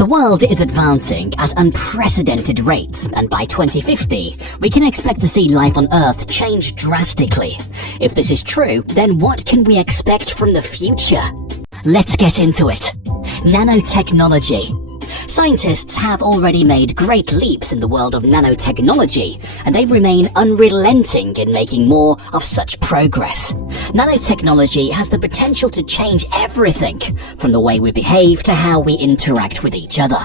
The world is advancing at unprecedented rates, and by 2050, we can expect to see life on Earth change drastically. If this is true, then what can we expect from the future? Let's get into it. Nanotechnology. Scientists have already made great leaps in the world of nanotechnology, and they remain unrelenting in making more of such progress. Nanotechnology has the potential to change everything, from the way we behave to how we interact with each other.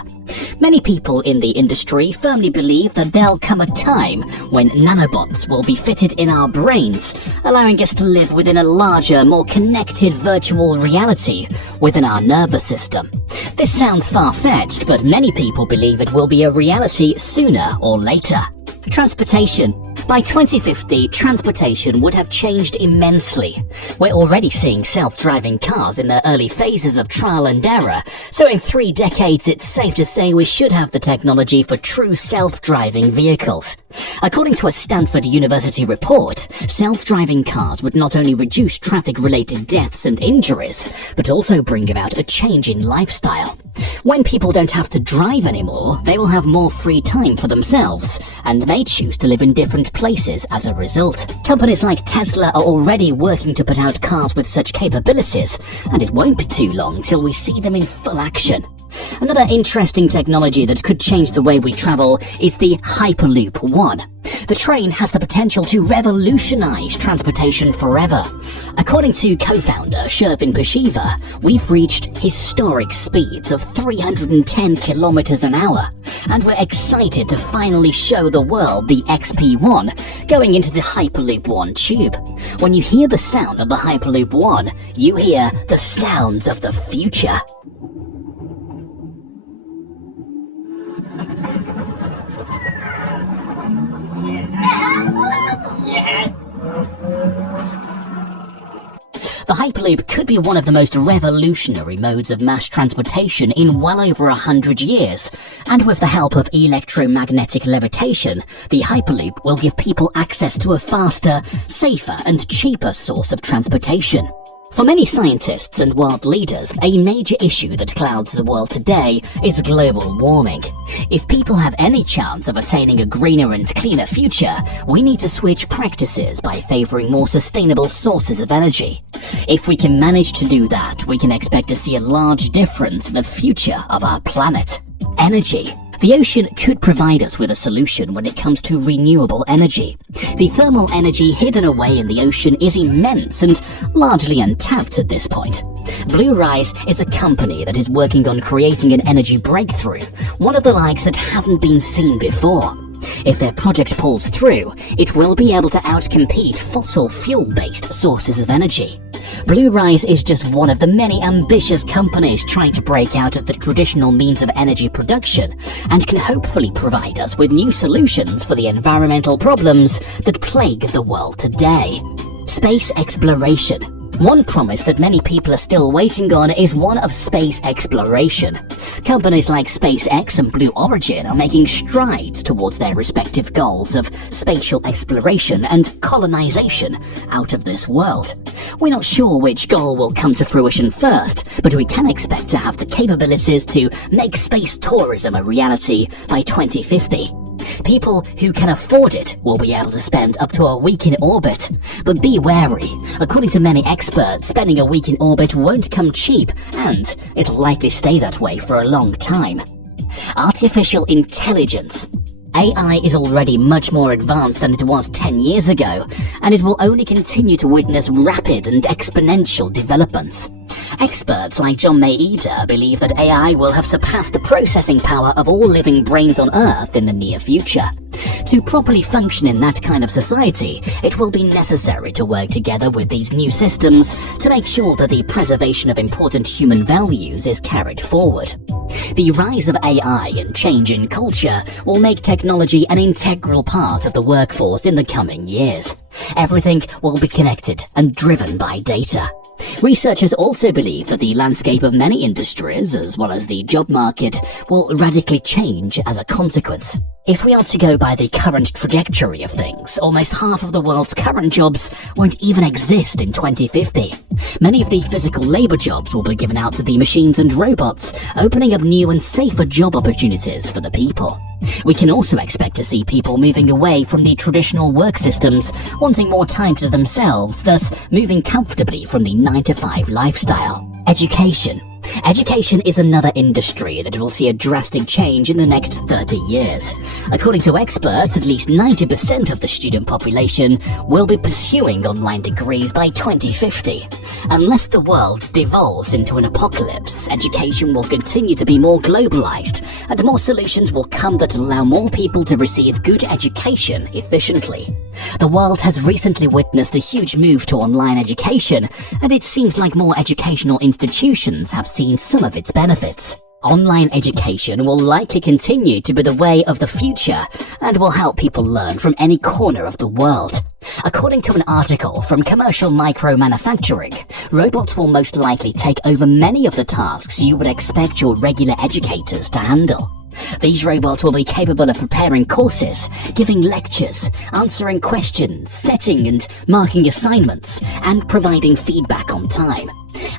Many people in the industry firmly believe that there'll come a time when nanobots will be fitted in our brains, allowing us to live within a larger, more connected virtual reality within our nervous system. This sounds far-fetched, but many people believe it will be a reality sooner or later. Transportation. By 2050, transportation would have changed immensely. We're already seeing self-driving cars in their early phases of trial and error, so in 3 decades it's safe to say we should have the technology for true self-driving vehicles. According to a Stanford University report, self-driving cars would not only reduce traffic-related deaths and injuries, but also bring about a change in lifestyle. When people don't have to drive anymore, they will have more free time for themselves, and may choose to live in different places as a result. Companies like Tesla are already working to put out cars with such capabilities, and it won't be too long till we see them in full action. Another interesting technology that could change the way we travel is the Hyperloop One. The train has the potential to revolutionize transportation forever. According to co-founder Shervin Pashiva, we've reached historic speeds of 310 kilometers an hour, and we're excited to finally show the world the XP1 going into the Hyperloop One tube. When you hear the sound of the Hyperloop One, you hear the sounds of the future. The Hyperloop could be one of the most revolutionary modes of mass transportation in well over 100 years, and with the help of electromagnetic levitation, the Hyperloop will give people access to a faster, safer and cheaper source of transportation. For many scientists and world leaders, a major issue that clouds the world today is global warming. If people have any chance of attaining a greener and cleaner future, we need to switch practices by favoring more sustainable sources of energy. If we can manage to do that, we can expect to see a large difference in the future of our planet. Energy. The ocean could provide us with a solution when it comes to renewable energy. The thermal energy hidden away in the ocean is immense and largely untapped at this point. Blue Rise is a company that is working on creating an energy breakthrough, one of the likes that haven't been seen before. If their project pulls through, it will be able to outcompete fossil fuel-based sources of energy. Blue Rise is just one of the many ambitious companies trying to break out of the traditional means of energy production, and can hopefully provide us with new solutions for the environmental problems that plague the world today. Space exploration. One promise that many people are still waiting on is one of space exploration. Companies like SpaceX and Blue Origin are making strides towards their respective goals of spatial exploration and colonization out of this world. We're not sure which goal will come to fruition first, but we can expect to have the capabilities to make space tourism a reality by 2050. People who can afford it will be able to spend up to a week in orbit. But be wary. According to many experts, spending a week in orbit won't come cheap, and it'll likely stay that way for a long time. Artificial intelligence. AI is already much more advanced than it was 10 years ago, and it will only continue to witness rapid and exponential developments. Experts like John Maeda believe that AI will have surpassed the processing power of all living brains on Earth in the near future. To properly function in that kind of society, it will be necessary to work together with these new systems to make sure that the preservation of important human values is carried forward. The rise of AI and change in culture will make technology an integral part of the workforce in the coming years. Everything will be connected and driven by data. Researchers also believe that the landscape of many industries, as well as the job market, will radically change as a consequence. If we are to go by the current trajectory of things, almost half of the world's current jobs won't even exist in 2050. Many of the physical labor jobs will be given out to the machines and robots, opening up new and safer job opportunities for the people. We can also expect to see people moving away from the traditional work systems, wanting more time to themselves, thus moving comfortably from the 9-to-5 lifestyle. Education. Education is another industry that will see a drastic change in the next 30 years. According to experts, at least 90% of the student population will be pursuing online degrees by 2050. Unless the world devolves into an apocalypse, education will continue to be more globalized, and more solutions will come that allow more people to receive good education efficiently. The world has recently witnessed a huge move to online education, and it seems like more educational institutions have seen some of its benefits. Online education will likely continue to be the way of the future and will help people learn from any corner of the world. According to an article from Commercial Micro-Manufacturing, robots will most likely take over many of the tasks you would expect your regular educators to handle. These robots will be capable of preparing courses, giving lectures, answering questions, setting and marking assignments, and providing feedback on time.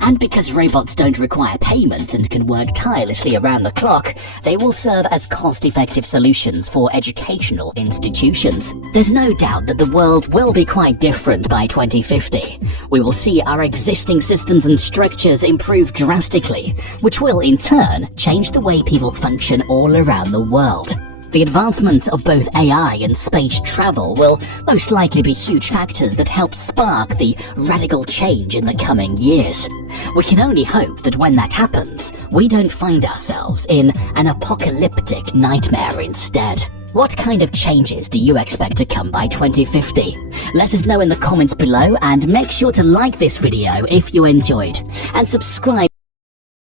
And because robots don't require payment and can work tirelessly around the clock, they will serve as cost-effective solutions for educational institutions. There's no doubt that the world will be quite different by 2050. We will see our existing systems and structures improve drastically, which will in turn change the way people function all around the world. The advancement of both AI and space travel will most likely be huge factors that help spark the radical change in the coming years. We can only hope that when that happens, we don't find ourselves in an apocalyptic nightmare instead. What kind of changes do you expect to come by 2050? Let us know in the comments below, and make sure to like this video if you enjoyed, and subscribe.